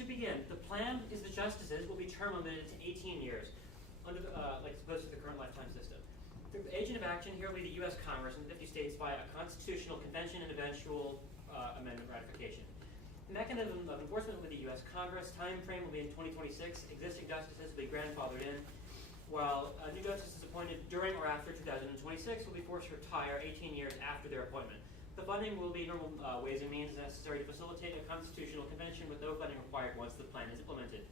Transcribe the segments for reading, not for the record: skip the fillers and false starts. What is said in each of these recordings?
To begin, the plan is the justices will be term limited to 18 years, under like opposed to the current lifetime system. The agent of action here will be the U.S. Congress in the 50 states via a constitutional convention and eventual amendment ratification. The mechanism of enforcement will be the U.S. Congress. Time frame will be in 2026. Existing justices will be grandfathered in, while new justices appointed during or after 2026 will be forced to retire 18 years after their appointment. The funding will be normal ways and means necessary to facilitate a constitutional convention with no funding required once the plan is implemented.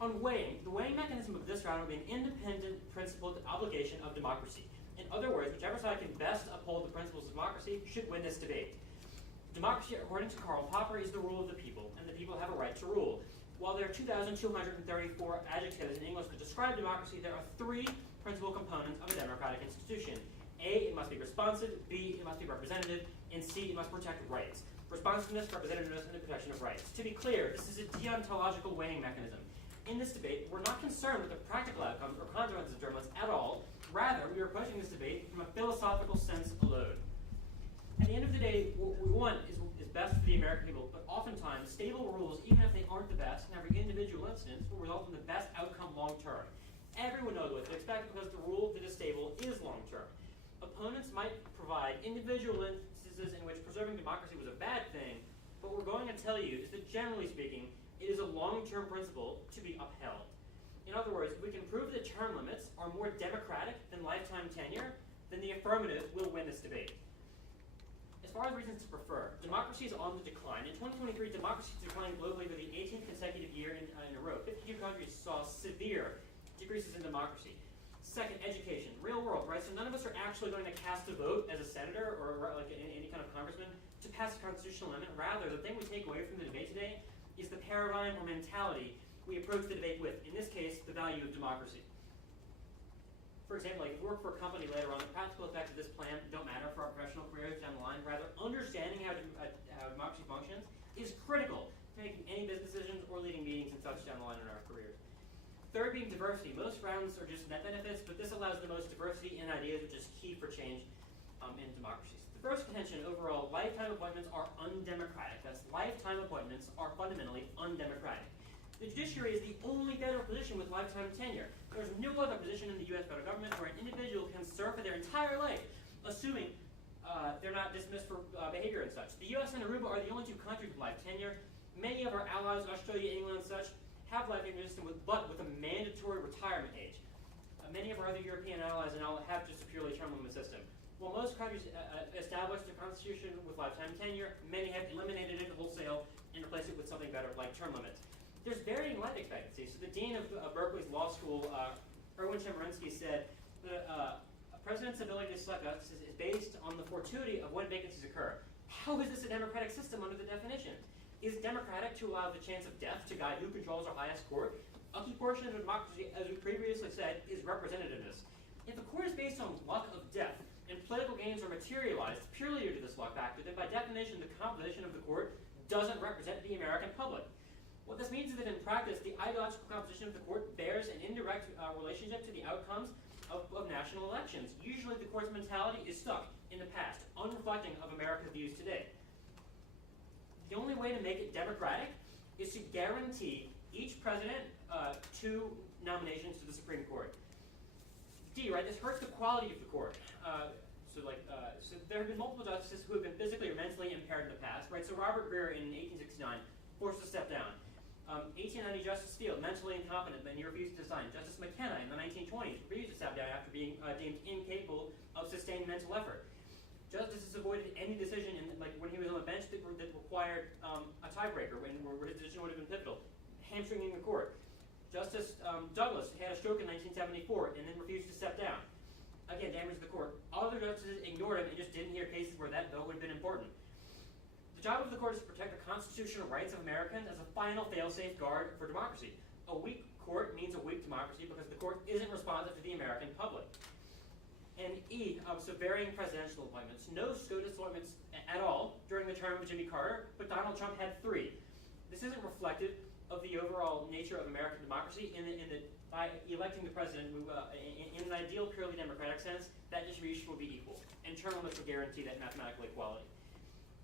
On weighing, the weighing mechanism of this round will be an independent principled obligation of democracy. In other words, whichever side can best uphold the principles of democracy should win this debate. Democracy, according to Karl Popper, is the rule of the people, and the people have a right to rule. While there are 2,234 adjectives in English that describe democracy, there are three principal components of a democratic institution. A, it must be responsive, B, it must be representative, and C, it must protect rights. Responsiveness, representativeness, and the protection of rights. To be clear, this is a deontological weighing mechanism. In this debate, we're not concerned with the practical outcomes or consequences of journalists at all. Rather, we are approaching this debate from a philosophical sense alone. At the end of the day, what we want is best for the American people, but oftentimes, stable rules, even if they aren't the best, in every individual instance, will result in the best outcome long term. Everyone knows what to expect because the rule that is stable is long term. Opponents might provide individual instances in which preserving democracy was a bad thing, but what we're going to tell you is that generally speaking, it is a long-term principle to be upheld. In other words, if we can prove that term limits are more democratic than lifetime tenure, then the affirmative will win this debate. As far as reasons to prefer, democracy is on the decline. In 2023, democracy declined globally for the 18th consecutive year in a row. 52 countries saw severe decreases in democracy. Second, education, real world, right? So none of us are actually going to cast a vote as a senator or like any kind of congressman to pass a constitutional amendment. Rather, the thing we take away from the debate today is the paradigm or mentality we approach the debate with. In this case, the value of democracy. For example, like if you work for a company later on, the practical effects of this plan don't matter for our professional careers down the line. Rather, understanding how democracy functions is critical to making any business decisions or leading meetings and such down the line in our careers. Third being diversity. Most rounds are just net benefits, but this allows the most diversity in ideas, which is key for change in democracies. The first contention overall, lifetime appointments are undemocratic. That's lifetime appointments are fundamentally undemocratic. The judiciary is the only federal position with lifetime tenure. There's no other position in the U.S. federal government where an individual can serve for their entire life, assuming they're not dismissed for behavior and such. The U.S. and Aruba are the only two countries with life tenure. Many of our allies, Australia, England, and such, have life tenure system, but with a mandatory retirement age. Many of our other European allies and all have just a purely term limit system. While most countries established a constitution with lifetime tenure, many have eliminated it wholesale and replaced it with something better, like term limits. There's varying life expectancy. So the dean of Berkeley's law school, Erwin Chemerinsky, said that a president's ability to select justices is based on the fortuity of when vacancies occur. How is this a democratic system under the definition? Is it democratic to allow the chance of death to guide who controls our highest court? A key portion of democracy, as we previously said, is representativeness. If the court is based on luck of death, and political gains are materialized purely due to this luck factor, then by definition the composition of the court doesn't represent the American public. What this means is that in practice, the ideological composition of the court bears an indirect relationship to the outcomes of national elections. Usually the court's mentality is stuck in the past, unreflecting of America's views today. The only way to make it democratic is to guarantee each president 2 nominations to the Supreme Court. D, right, this hurts the quality of the court. So there have been multiple justices who have been physically or mentally impaired in the past, right? So Robert Greer in 1869 forced to step down. 1890 Justice Field, mentally incompetent, then he refused to resign. Justice McKenna in the 1920s refused to step down after being deemed incapable of sustained mental effort. Justices avoided any decision when he was on the bench that required a tiebreaker, where his decision would have been pivotal, hamstringing the court. Justice Douglas had a stroke in 1974 and then refused to step down. Again, damaged the court. Other justices ignored him and just didn't hear cases where that vote would have been important. The job of the court is to protect the constitutional rights of Americans as a final fail-safe guard for democracy. A weak court means a weak democracy because the court isn't responsive to the American public. And E, so varying presidential appointments. No SCOTUS appointments at all during the term of Jimmy Carter, but Donald Trump had 3. This isn't reflective of the overall nature of American democracy in that by electing the president in an ideal purely democratic sense, that distribution will be equal, and term limits will guarantee that mathematical equality.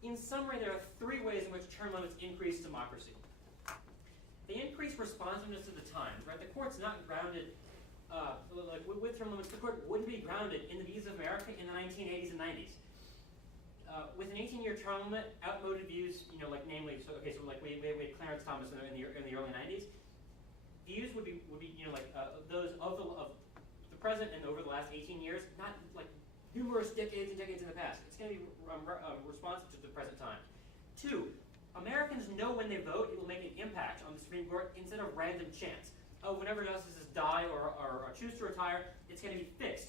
In summary, there are 3 ways in which term limits increase democracy. they increase responsiveness to the times, right? The court's not grounded, like with term limits, the court wouldn't be grounded in the views of America in the 1980s and 90s. With an 18-year term limit, outmoded views, like namely, so like we had Clarence Thomas in the early 90s. Views would be those of the present and over the last 18 years, not like numerous decades and decades in the past. It's going to be responsive to the present time. 2, Americans know when they vote, it will make an impact on the Supreme Court instead of random chance. Whenever justices die or choose to retire, it's going to be fixed.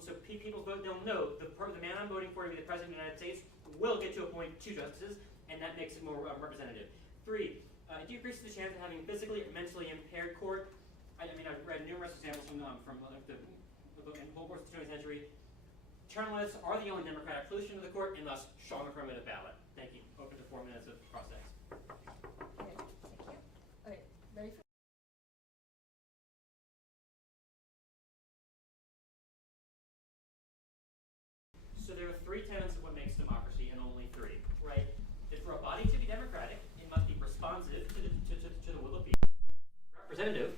So people vote, they'll know the man I'm voting for to be the President of the United States will get to appoint 2 justices, and that makes it more representative. 3, it decreases the chance of having a physically or mentally impaired court. I've read numerous examples from in World War II 20th century. Term limits are the only democratic solution to the court, and thus strong affirmative ballot. Thank you. Open to 4 minutes of process. Okay, thank you. Okay, ready for? So there are 3 tenets of what makes democracy, and only 3, right? That for a body to be democratic, it must be responsive to the will of people, representative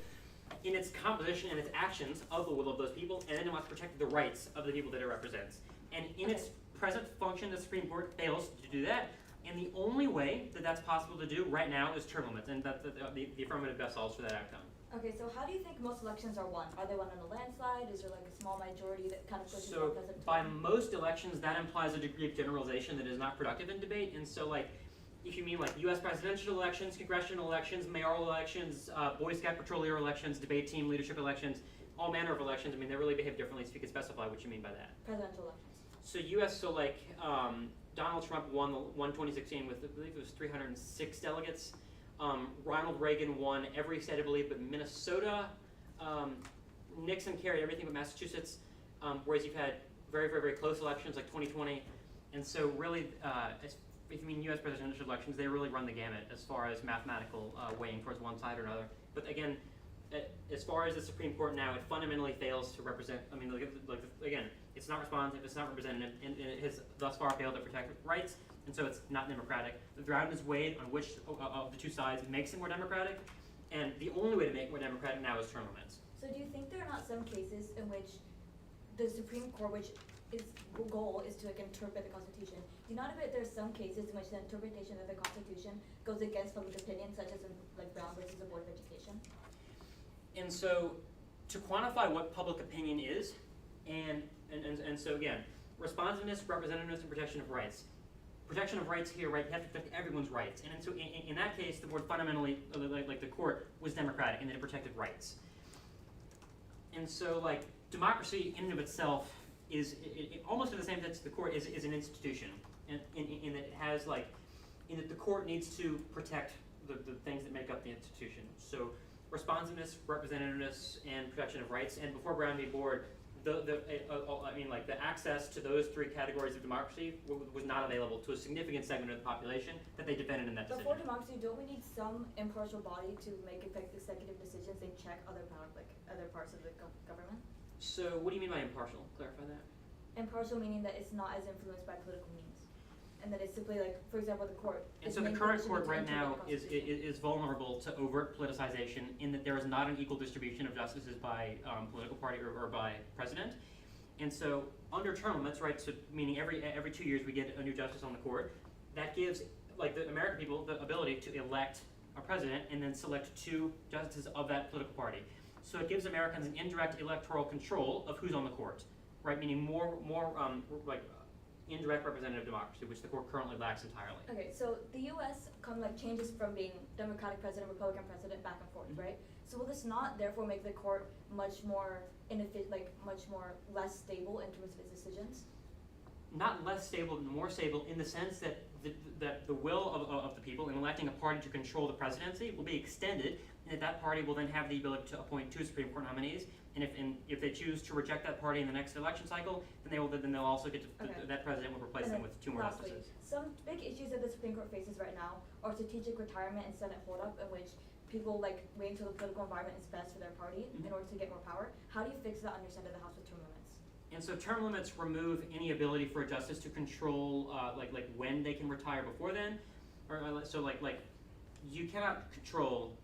in its composition and its actions of the will of those people, and then it must protect the rights of the people that it represents. And in its present function, the Supreme Court fails to do that, and the only way that that's possible to do right now is term limits, and that's the affirmative best solves for that outcome. Okay, so how do you think most elections are won? Are they won on a landslide? Is there like a small majority that kind of pushes one president? By most elections, that implies a degree of generalization that is not productive in debate, and so like, if you mean like U.S. presidential elections, congressional elections, mayoral elections, Boy Scout patrolleer elections, debate team leadership elections, all manner of elections, they really behave differently, so you could specify what you mean by that. Presidential elections. So U.S., Donald Trump won 2016 with, I believe it was 306 delegates. Ronald Reagan won every state, I believe, but Minnesota. Nixon carried everything but Massachusetts, whereas you've had very, very, very close elections like 2020. And so really, if you mean U.S. presidential elections, they really run the gamut as far as mathematical weighing towards one side or another. But again, as far as the Supreme Court now, it fundamentally fails to represent, again, it's not responsive, it's not representative, and it has thus far failed to protect rights, and so it's not democratic. The ground is weighed on which of the 2 sides makes it more democratic, and the only way to make it more democratic now is term limits. So do you think there are not some cases in which the Supreme Court, which its goal is to interpret the Constitution, do you not admit there are some cases in which the interpretation of the Constitution goes against public opinion, such as in Brown versus the Board of Education? And so, to quantify what public opinion is, and so again, responsiveness, representativeness, and protection of rights. Protection of rights here, right, you have to protect everyone's rights. And so in that case, the board fundamentally, like the court, was democratic and that it protected rights. And so democracy in and of itself is almost in the same sense the court is an institution. And in that it has in that the court needs to protect the things that make up the institution. So responsiveness, representativeness, and protection of rights. And before Brown v. Board, the access to those 3 categories of democracy was not available to a significant segment of the population that they defended in that decision. Before democracy, don't we need some impartial body to make effective executive decisions and check other other parts of the government? So what do you mean by impartial? Clarify that. Impartial meaning that it's not as influenced by political means. And that it's simply for example, the court. And so the current court right now is vulnerable to overt politicization in that there is not an equal distribution of justices by political party or by president. And so under term limits, right, so meaning every 2 years we get a new justice on the court, that gives the American people the ability to elect a president and then select 2 justices of that political party. So it gives Americans an indirect electoral control of who's on the court, right, meaning more indirect representative democracy, which the court currently lacks entirely. Okay, so the U.S. changes from being Democratic president, Republican president, back and forth, right? So will this not therefore make the court much more much more less stable in terms of its decisions? Not less stable, but more stable in the sense that the will of the people in electing a party to control the presidency will be extended, and that party will then have the ability to appoint 2 Supreme Court nominees. And if they choose to reject that party in the next election cycle, then they'll also get to, that president will replace them with 2 more justices. Some big issues that the Supreme Court faces right now are strategic retirement and Senate holdup, in which people wait until the political environment is best for their party in order to get more power. How do you fix that on your side of the House with term limits? And so term limits remove any ability for a justice to control when they can retire before then, or you cannot control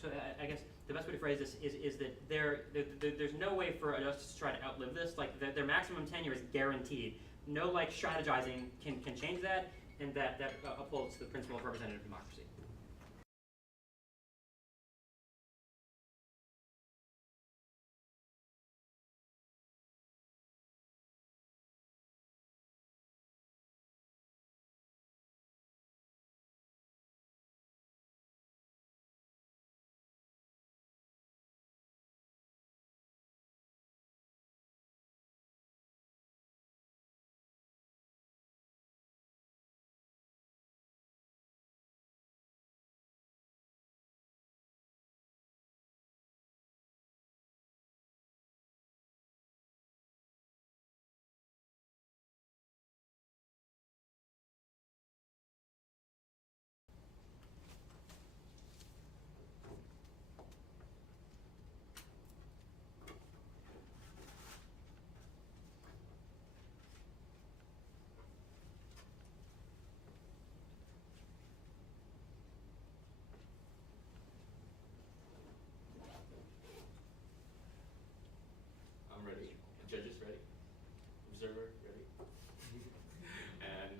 so I guess the best way to phrase this is that there's no way for a justice to try to outlive this. Like their maximum tenure is guaranteed. No like strategizing can change that, and that upholds the principle of representative democracy. I'm ready. Judges ready? Observer ready? And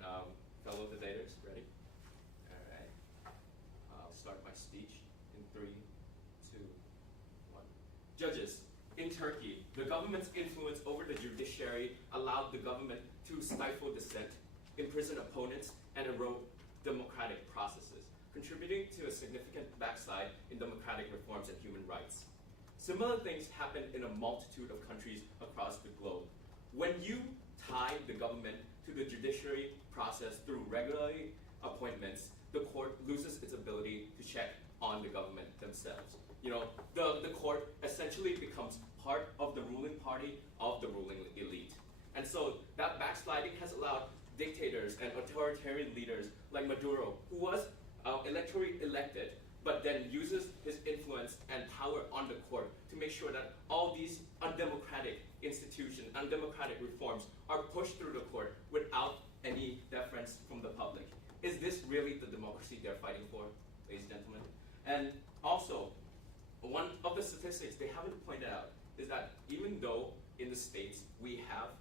fellow debaters ready? All right. I'll start my speech in 3, 2, 1. Judges, in Turkey, the government's influence over the judiciary allowed the government to stifle dissent, imprison opponents, and erode democratic processes, contributing to a significant backslide in democratic reforms and human rights. Similar things happen in a multitude of countries across the globe. When you tie the government to the judiciary process through regular appointments, the court loses its ability to check on the government themselves. You know, the court essentially becomes part of the ruling party of the ruling elite. And so that backsliding has allowed dictators and authoritarian leaders like Maduro, who was electorally elected, but then uses his influence and power on the court to make sure that all these undemocratic institutions, undemocratic reforms are pushed through the court without any deference from the public. Is this really the democracy they're fighting for, ladies and gentlemen? And also, one of the statistics they haven't pointed out is that even though in the states we have,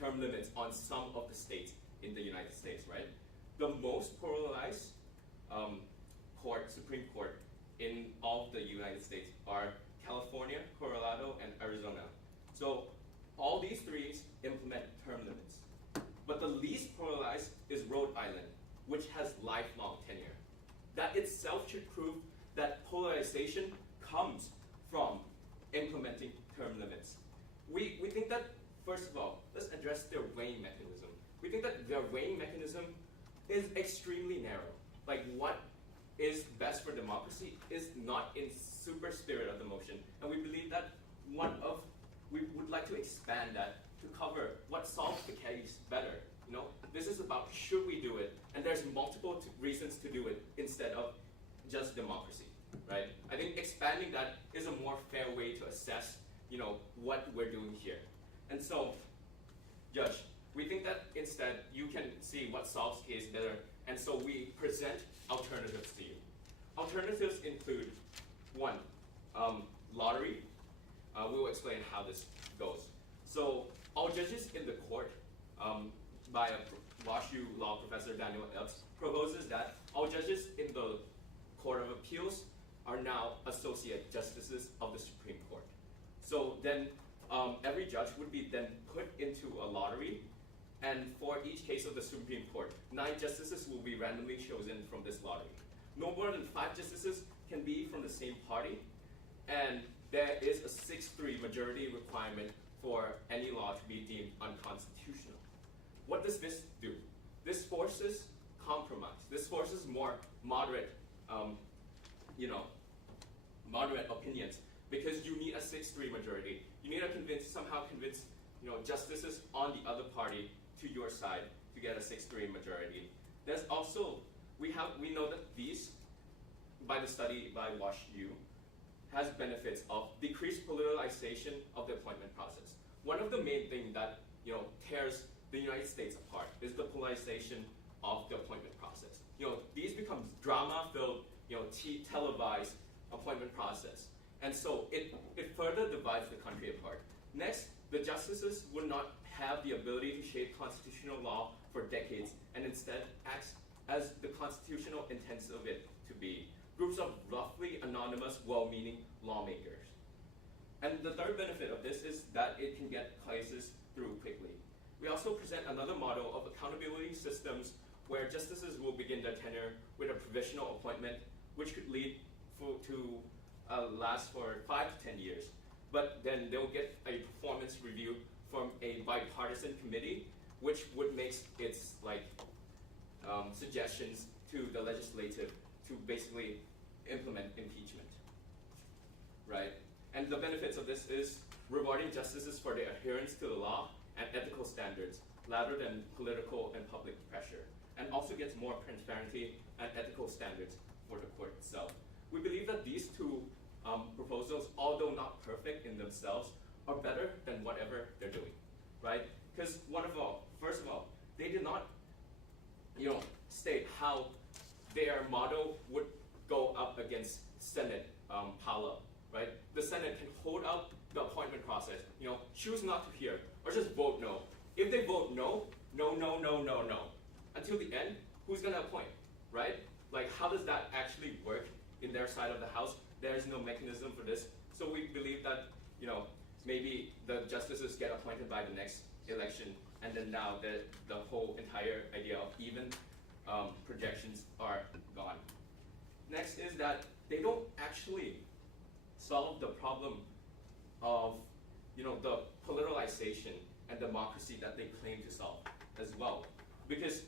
term limits on some of the states in the United States, right? The most polarized Supreme Court in all of the United States are California, Colorado, and Arizona. So all these three implement term limits. But the least polarized is Rhode Island, which has lifelong tenure. That itself should prove that polarization comes from implementing term limits. We think that, first of all, let's address their weighing mechanism. We think that their weighing mechanism is extremely narrow. Like what is best for democracy is not in super spirit of the motion. And we believe that we would like to expand that to cover what solves the case better. You know, this is about should we do it, and there's multiple reasons to do it instead of just democracy, right? I think expanding that is a more fair way to assess, what we're doing here. And so, Judge, we think that instead you can see what solves the case better, and so we present alternatives to you. Alternatives include, 1, lottery. We will explain how this goes. So all judges in the court, by a WashU law professor, Daniel Epps, proposes that all judges in the Court of Appeals are now associate justices of the Supreme Court. So then every judge would be then put into a lottery, and for each case of the Supreme Court, 9 justices will be randomly chosen from this lottery. No more than 5 justices can be from the same party, and there is a 6-3 majority requirement for any law to be deemed unconstitutional. What does this do? This forces compromise. This forces more moderate, moderate opinions, because you need a 6-3 majority. You need to somehow convince, justices on the other party to your side to get a 6-3 majority. There's also, we know that these, by the study by WashU, has benefits of decreased politicization of the appointment process. One of the main things that tears the United States apart is the polarization of the appointment process. These become drama-filled, televised appointment process. And so it further divides the country apart. Next, the justices would not have the ability to shape constitutional law for decades and instead acts as the constitutional intents of it to be. Groups of roughly anonymous, well-meaning lawmakers. And the third benefit of this is that it can get cases through quickly. We also present another model of accountability systems where justices will begin their tenure with a provisional appointment, which could lead to last for 5 to 10 years. But then they'll get a performance review from a bipartisan committee, which would make its suggestions to the legislative to basically implement impeachment, right? And the benefits of this is rewarding justices for their adherence to the law and ethical standards, rather than political and public pressure, and also gets more transparency and ethical standards for the court itself. We believe that these two proposals, although not perfect in themselves, are better than whatever they're doing, right? Because first of all, they did not, state how their model would go up against Senate power, right? The Senate can hold up the appointment process, choose not to hear, or just vote no. If they vote no, until the end, who's gonna appoint, right? How does that actually work in their side of the house? There is no mechanism for this. So we believe that, maybe the justices get appointed by the next election, and then now the whole entire idea of even projections are gone. Next is that they don't actually solve the problem of, the politicalization and democracy that they claim to solve as well. Because,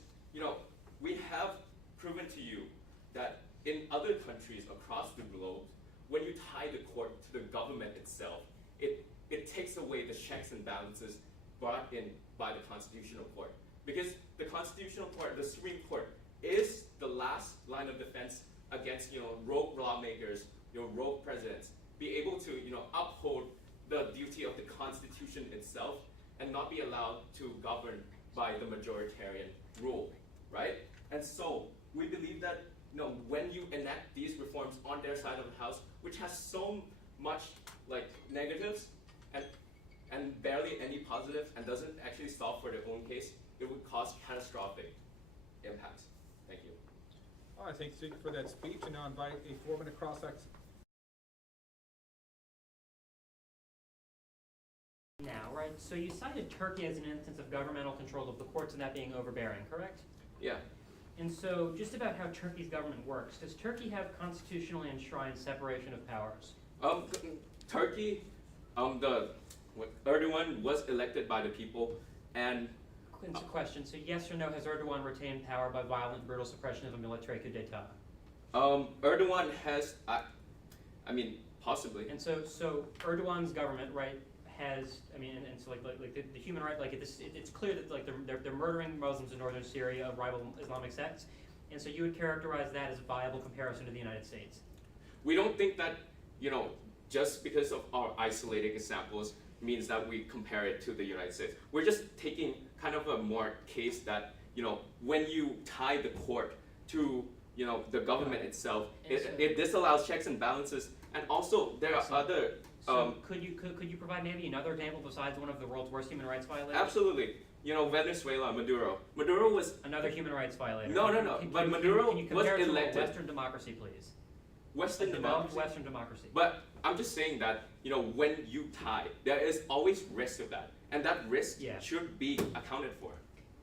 we have proven to you that in other countries across the globe, when you tie the court to the government itself, it takes away the checks and balances brought in by the Constitutional Court. Because the Constitutional Court, the Supreme Court, is the last line of defense against, rogue lawmakers, rogue presidents, be able to, uphold the duty of the Constitution itself and not be allowed to govern by the majoritarian rule, right? And so we believe that, when you enact these reforms on their side of the house, which has so much negatives and barely any positives and doesn't actually solve for their own case, it would cause catastrophic impacts. Thank you. All right, thank you for that speech, and now invite a 4-minute cross-section. Now, right, so you cited Turkey as an instance of governmental control of the courts and that being overbearing, correct? Yeah. And so, just about how Turkey's government works, does Turkey have constitutionally enshrined separation of powers? Turkey, Erdogan was elected by the people, and It's a question. So, yes or no, has Erdogan retained power by violent, brutal suppression of a military coup d'état? Erdogan has, possibly. And so Erdogan's government, right, has, and so the human right, it's clear that they're murdering Muslims in northern Syria of rival Islamic sects, and so you would characterize that as a viable comparison to the United States. We don't think that, just because of our isolated examples means that we compare it to the United States. We're just taking kind of a more case that, when you tie the court to, the government itself, it disallows checks and balances, and also there are other. So could you provide maybe another example besides one of the world's worst human rights violators? Absolutely. Venezuela, Maduro. Maduro was another human rights violator. No. But Maduro can you was compare it to elected. a Western democracy, please? Western Developed democracy. Western democracy. But I'm just saying that, when you tie, there is always risk of that. And that risk should be accounted for.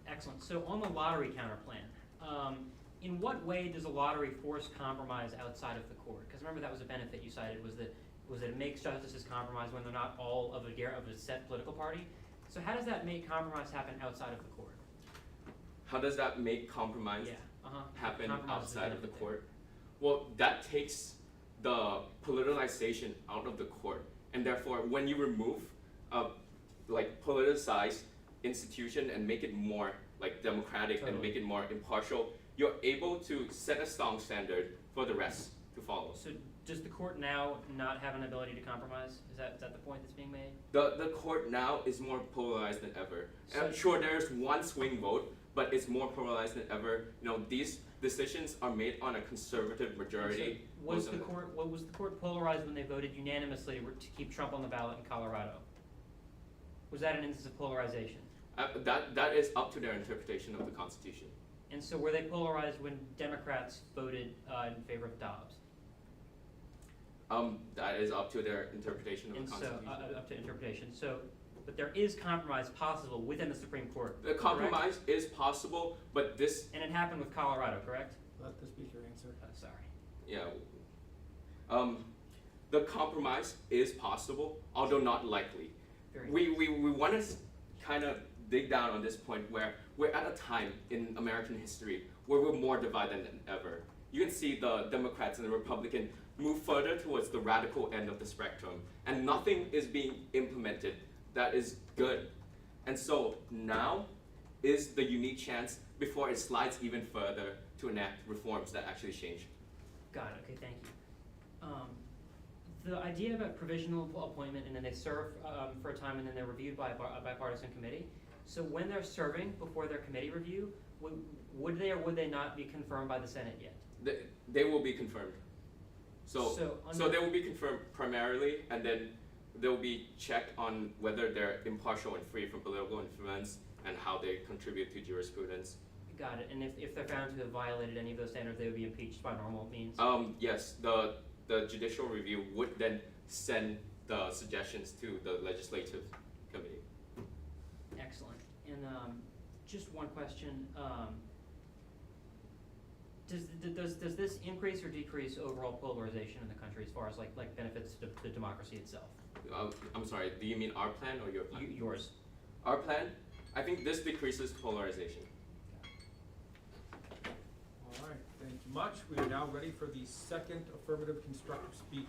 Excellent. So on the lottery counterplan, in what way does a lottery force compromise outside of the court? Because remember that was a benefit you cited, was that it makes justices compromise when they're not all of a set political party. So how does that make compromise happen outside of the court? How does that make compromise happen Compromise is a outside of the benefit court? Well, that takes the politicization out of the court, and therefore, when you remove a politicized institution and make it more democratic and make it more impartial, you're able to set a strong standard for the rest to follow. So does the court now not have an ability to compromise? Is that the point that's being made? The court now is more polarized than ever. And sure, there's one swing vote, but it's more polarized than ever. These decisions are made on a conservative majority. So was the court polarized when they voted unanimously to keep Trump on the ballot in Colorado? Was that an instance of polarization? That is up to their interpretation of the Constitution. And so were they polarized when Democrats voted in favor of Dobbs? That is up to their interpretation of the Constitution. So, up to interpretation. So, but there is compromise possible within the Supreme Court. The compromise is possible, but this... And it happened with Colorado, correct? Let the speaker answer. Sorry. Yeah. The compromise is possible, although not likely. We want to kind of dig down on this point where we're at a time in American history where we're more divided than ever. You can see the Democrats and the Republicans move further towards the radical end of the spectrum, and nothing is being implemented that is good. And so now is the unique chance before it slides even further to enact reforms that actually change. Got it. Okay, thank you. The idea of a provisional appointment and then they serve for a time and then they're reviewed by a bipartisan committee. So when they're serving before their committee review, would they or would they not be confirmed by the Senate yet? They will be confirmed. So they will be confirmed primarily, and then they will be checked on whether they're impartial and free from political influence and how they contribute to jurisprudence. Got it. And if they're found to have violated any of those standards, they would be impeached by normal means? Yes, the judicial review would then send the suggestions to the legislative committee. Excellent. And just one question. Does this increase or decrease overall polarization in the country as far as like benefits to democracy itself? I'm sorry, do you mean our plan or your plan? Yours. Our plan? I think this decreases polarization. All right, thank you much. We are now ready for the second affirmative constructive speech.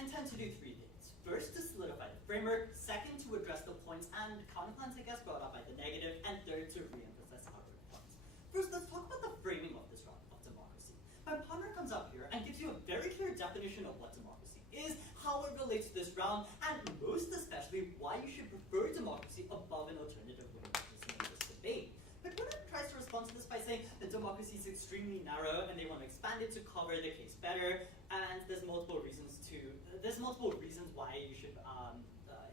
I intend to do 3 things. First, to solidify the framework. Second, to address the points and counterpoints I guess brought up by the negative. And third, to re-emphasize other points. First, let's talk about the framing of this round of democracy. My partner comes up here and gives you a very clear definition of what democracy is, how it relates to this round, and most especially why you should prefer democracy above an alternative way of listening to this debate. My partner tries to respond to this by saying that democracy is extremely narrow and they want to expand it to cover the case better, and there's multiple reasons why you should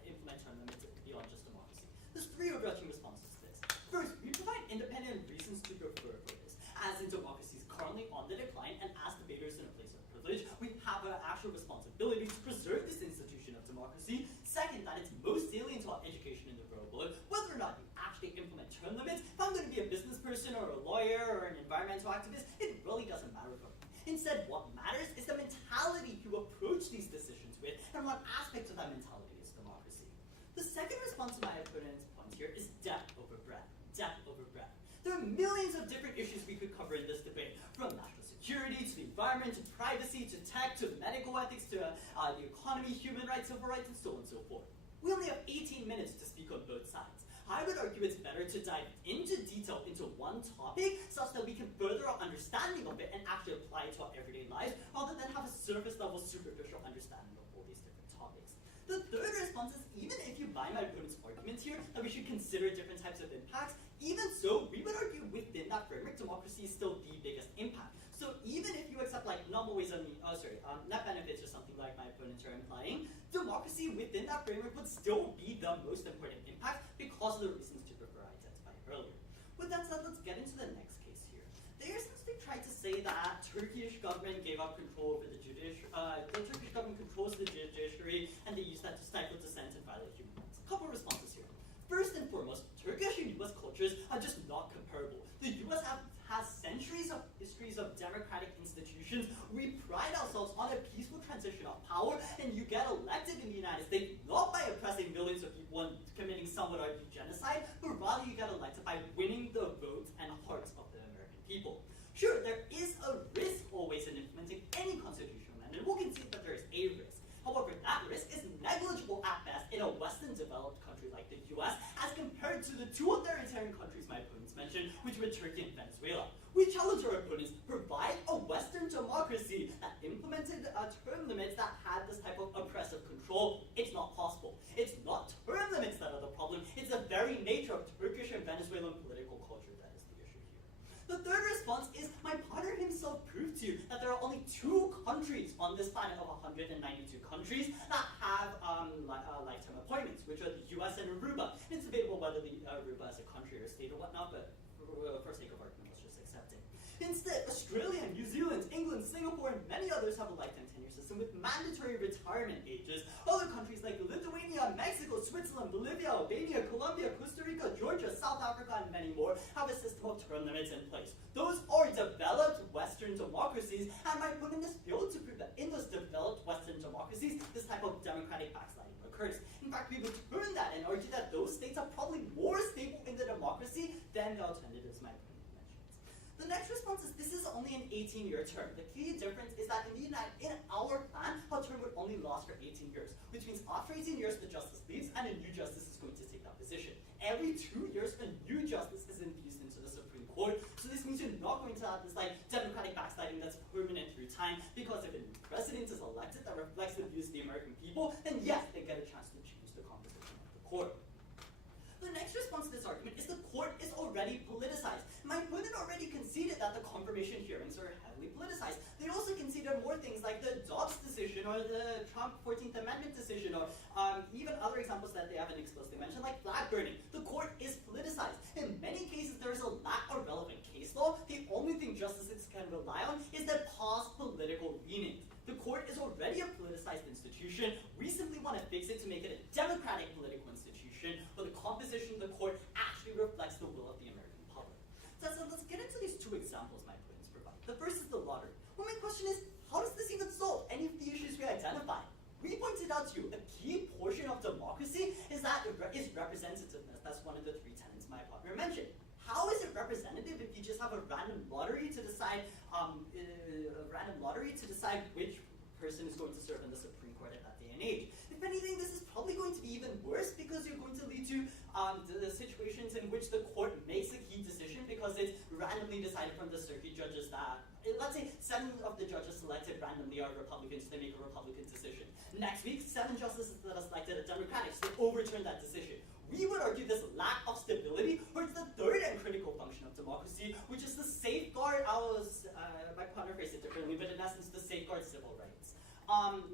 implement term limits beyond just democracy. There's 3 overarching responses to this. First, we provide independent reasons to prefer for this. As in democracy is currently on the decline, and as debaters in a place of privilege, we have an actual responsibility to preserve this institution of democracy. Second, that it's most salient to our education in the real world, whether or not you actually implement term limits. If I'm going to be a business person or a lawyer or an environmental activist, it really doesn't matter for me. Instead, what matters is the mentality you approach these decisions with, and what aspect of that mentality is democracy. The second response to my opponent's point here is depth over breadth. Depth over breadth. There are millions of different issues we could cover in this debate, from national security to the environment to privacy to tech to medical ethics to the economy, human rights, civil rights, and so on and so forth. We only have 18 minutes to speak on both sides. I would argue it's better to dive into detail into one topic such that we can further our understanding of it and actually apply it to our everyday lives, rather than have a surface-level, superficial understanding of all these different topics. The third response is, even if you buy my opponent's argument here that we should consider different types of impacts, even so, we would argue within that framework, democracy is still the biggest impact. So even if you accept like number ways of net benefits or something like my opponents are implying, democracy within that framework would still be the most important impact because of the reasons to prefer I identified earlier. With that said, let's get into the next case here. They essentially tried to say that Turkish government gave up control over the judiciary, the Turkish government controls the judiciary, and they use that to stifle dissent and violate human rights. A couple of responses here. First and foremost, Turkish and US cultures are just not comparable. The US has centuries of histories of democratic institutions. We pride ourselves on a peaceful transition of power, and you get elected in the United States not by oppressing millions of people and committing some would argue genocide, but rather you get elected by winning the votes and hearts of the American people. Sure, there is a risk always in implementing any constitutional amendment. We'll concede that there is a risk. However, that risk is negligible to with Turkey and Venezuela. We challenge our opponents, provide a Western democracy that implemented term limits that had this type of oppressive control. It's not possible. It's not term limits that are the problem. It's the very nature of Turkish and Venezuelan political culture that is the issue here. The third response is my partner himself proved to you that there are only 2 countries on this planet of 192 countries that have lifetime appointments, which are the US and Aruba. And it's debatable whether the Aruba is a country or a state or whatnot, but for sake of argument, let's just accept it. Instead, Australia, New Zealand, England, Singapore, and many others have a lifetime tenure system with mandatory retirement ages. Other countries like Lithuania, Mexico, Switzerland, Bolivia, Albania, Colombia, Costa Rica, Georgia, South Africa, and many more have a system of term limits in place. Those are developed Western democracies, and my opponent has failed to prove that in those developed Western democracies, this type of democratic backsliding occurs. In fact, we would turn that and argue that those states are probably more stable in the democracy than the alternatives my opponent mentions. The next response is this is only an 18-year term. The key difference is that in our plan, our term would only last for 18 years, which means after 18 years, the justice leaves and a new justice is going to take that position. Every 2 years, a new justice is infused into the Supreme Court, so this means you're not going to have this democratic backsliding that's permanent through time, because if a new president is elected that reflects the views of the American people, then yes, they get a chance to change the composition of the court. The next response to this argument is the court is already politicized. My opponent already conceded that the confirmation hearings are heavily politicized. They also conceded more things like the Dobbs decision or the Trump 14th Amendment decision or even other examples that they haven't explicitly mentioned like flag burning. The court is politicized. In many cases, there is a lack of relevant case law. The only thing justices can rely on is their past political leanings. The court is already a politicized institution. We simply want to fix it to make it a democratic political institution where the composition of the court actually reflects the will of the American public. So let's get into these 2 examples my opponents provide. The first is the lottery. Well, my question is, how does this even solve any of the issues we identified? We pointed out to you a key portion of democracy is representativeness. That's one of the 3 tenets my partner mentioned. How is it representative if you just have a random lottery to decide which person is going to serve in the Supreme Court at that day and age? If anything, this is probably going to be even worse because you're going to lead to the situations in which the court makes a key decision because it's randomly decided from the circuit judges that, let's say 7 of the judges selected randomly are Republicans, they make a Republican decision. Next week, 7 justices that are selected are Democrats, they overturn that decision. We would argue this lack of stability hurts the third and critical function of democracy, which is to safeguard my partner phrased it differently, but in essence, to safeguard civil rights.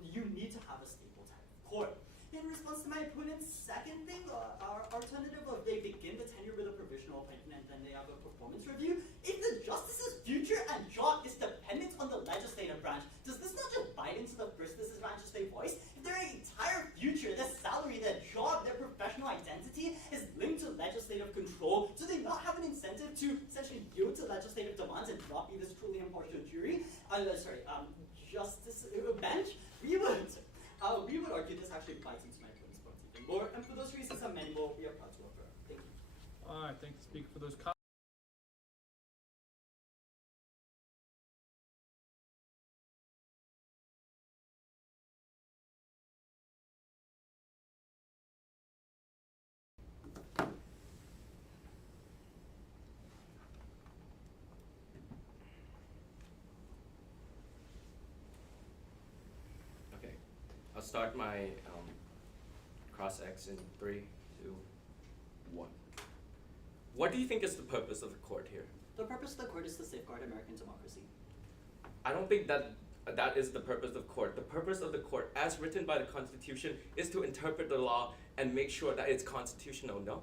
You need to have a stable type of court. In response to my opponent's second thing, our alternative of they begin the tenure with a provisional appointment and then they have a performance review, if the justice's future and job is dependent on the legislative branch, does this not just bite into the first branch's voice? If their entire future, their salary, their job, their professional identity is linked to legislative control, do they not have an incentive to essentially yield to legislative demands and not be this truly impartial jury? Justice bench? We would argue this actually bites into my opponent's points even more, and for those reasons and many more, we are proud to affirm. Thank you. All right, thank the speaker for those comments. Okay, I'll start my cross-X in 3, 2, 1. What do you think is the purpose of the court here? The purpose of the court is to safeguard American democracy. I don't think that is the purpose of the court. The purpose of the court, as written by the Constitution, is to interpret the law and make sure that it's constitutional, no?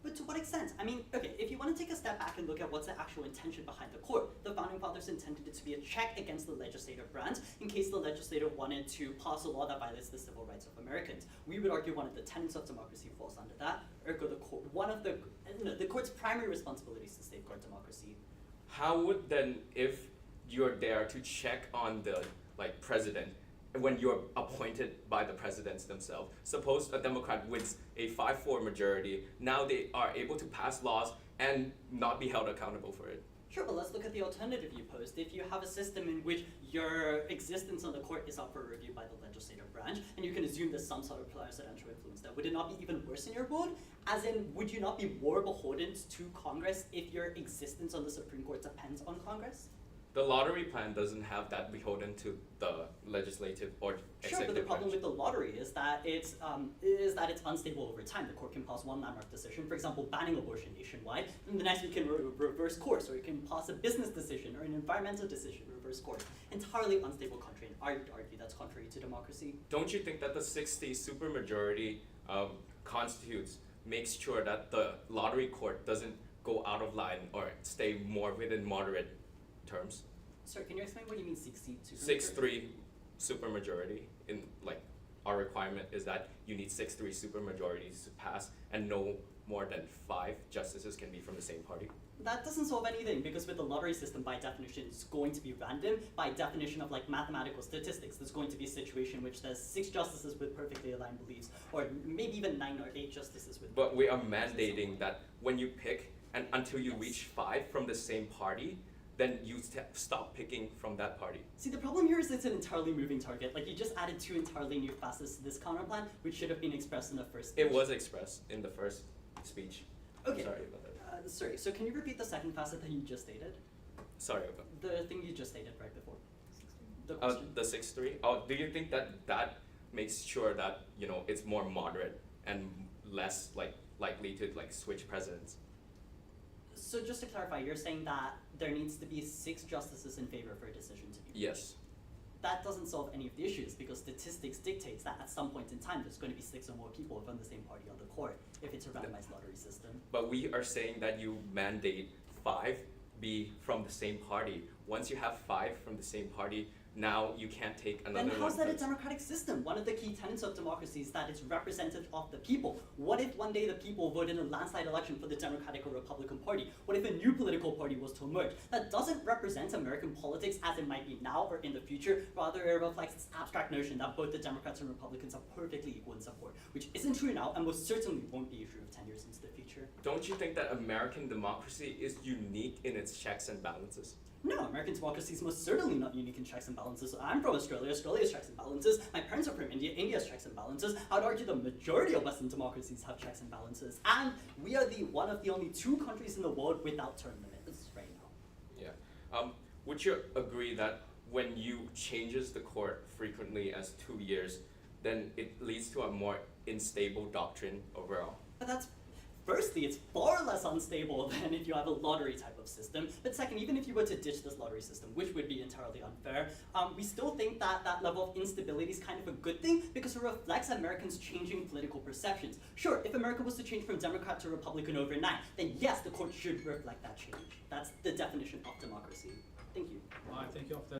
But to what extent? I mean, okay, if you want to take a step back and look at what's the actual intention behind the court, the Founding Fathers intended it to be a check against the legislative branch in case the legislature wanted to pass a law that violates the civil rights of Americans. We would argue one of the tenets of democracy falls under that. Ergo, the court's primary responsibility is to safeguard democracy. How would then, if you're there to check on the president, when you're appointed by the presidents themselves, suppose a Democrat wins a 5-4 majority, now they are able to pass laws and not be held accountable for it. Sure, but let's look at the alternative you posed. If you have a system in which your existence on the court is up for review by the legislative branch, and you can assume there's some sort of presidential influence there, would it not be even worse in your world? As in, would you not be more beholden to Congress if your existence on the Supreme Court depends on Congress? The lottery plan doesn't have that beholden to the legislative or executive Sure, but the problem branch. with the lottery is that it's unstable over time. The court can pass one landmark decision, for example, banning abortion nationwide, and the next week can reverse course, or it can pass a business decision or an environmental decision, reverse course. Entirely unstable country, and I would argue that's contrary to democracy. Don't you think that the 60 supermajority constitutes makes sure that the lottery court doesn't go out of line or stay more within moderate terms? Sorry, can you explain what you mean 60 6-3 supermajority in like our requirement is that you need 6-3 supermajorities to pass, and no more than 5 justices can be from the same party. That doesn't solve anything, because with the lottery system, by definition, it's going to be random. By definition of like mathematical statistics, there's going to be a situation in which there's 6 justices with perfectly aligned beliefs, or maybe even 9 or 8 justices with. But we are mandating that when you pick, and until you reach 5 from the same party, then you stop picking from that party. See, the problem here is it's an entirely moving target. Like, you just added 2 entirely new facets to this counter plan, which should have been expressed in the first speech. It was expressed in the first speech. Okay. Sorry about that. Sorry, so can you repeat the second facet that you just stated? Sorry about The thing you just stated right before. The question. the 6-3. Oh, do you think that that makes sure that it's more moderate and less likely to switch presidents? So just to clarify, you're saying that there needs to be 6 justices in favor for a decision to be reached. Yes. That doesn't solve any of the issues, because statistics dictates that at some point in time there's going to be 6 or more people from the same party on the court if it's a randomized lottery system. But we are saying that you mandate 5 be from the same party. Once you have 5 from the same party, now you can't take another one. Then how's that a from- democratic system? One of the key tenets of democracy is that it's representative of the people. What if one day the people vote in a landslide election for the Democratic or Republican Party? What if a new political party was to emerge? That doesn't represent American politics as it might be now or in the future. Rather, it reflects this abstract notion that both the Democrats and Republicans are perfectly equal in support, which isn't true now and most certainly won't be true of 10 years into the future. Don't you think that American democracy is unique in its checks and balances? No, American democracy is most certainly not unique in checks and balances. I'm from Australia, Australia's checks and balances. My parents are from India, India's checks and balances. I would argue the majority of Western democracies have checks and balances. And we are one of the only 2 countries in the world without term limits right now. Yeah. Would you agree that when you changes the court frequently as 2 years, then it leads to a more unstable doctrine overall? But firstly, it's far less unstable than if you have a lottery type of system. But second, even if you were to ditch this lottery system, which would be entirely unfair, we still think that that level of instability is kind of a good thing, because it reflects Americans' changing political perceptions. Sure, if America was to change from Democrat to Republican overnight, then yes, the court should reflect that change. That's the definition of democracy. Thank you. I thank you all for that.